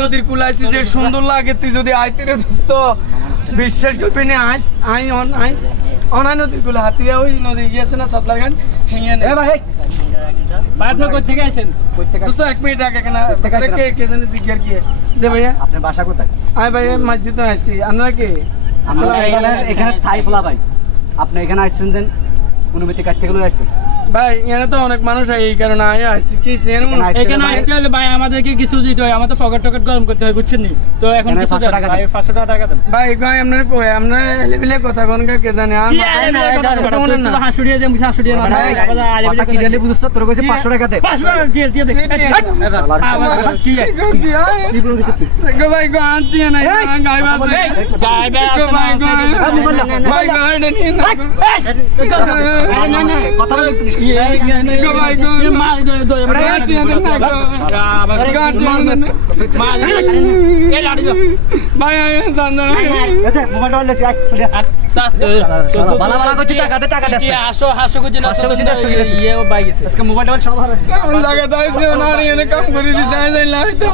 নদীর কুলাইছি যে সুন্দর লাগে তুই যদি আইতে রে দোস্ত বিশ্বাস করবি না অনাই নদীর কুলা হাতিয়া ওই নদী গিয়েছে না সতলার গান হেঁয়ে নে ভাই আপনি কই থেকে আইছেন দোস্ত 1 মিনিট আগে কেন কে জানে জিজ্ঞাসা কি যে ভাইয়া আপনার বাসা কোথায়? আই ভাই মসজিদে আইছি আপনারা কি এখানে স্থায়ী ফলা ভাই আপনি এখানে আসছেন যে অনুমতি কাটতে গেলে আসছেন ভাই এখানে তো অনেক মানুষ এই কারণে আসছি কি এখানে আসতে হলে ভাই আমাদেরকে কিছু দিতে হয় আমাদের পকেট টকেট গরম করতে হয় বুঝছেন নি তো এখন কিছু 500 টাকা দেন ভাই কই আপনারা কই আপনারা এলেবিলে কথা কোন কে জানে হাসুড়িয়া দেম হাসুড়িয়া কথা কি দিলে বুঝছ তোর কইছে 500 টাকা দে 500 টাকা দিয়ে দে কি কি বল দিছ তুই গো ভাই গো আন্টি না গায়বা আছে গায়বা ভাই গায়ডেন না না কথা বল গো ভাই গো মার দো আন্টি না এই লাড়ি ভাই জানা এতে মোবাইল লেছি আই চলিয়া বালা বালা কইছি টাকা দে হাসো কইছি না ইয়ে বাই গেছে আজকে মোবাইল সব ভালো আছে কোন জায়গা দাইছে না রে কাম করে দিছে যাই লাই তো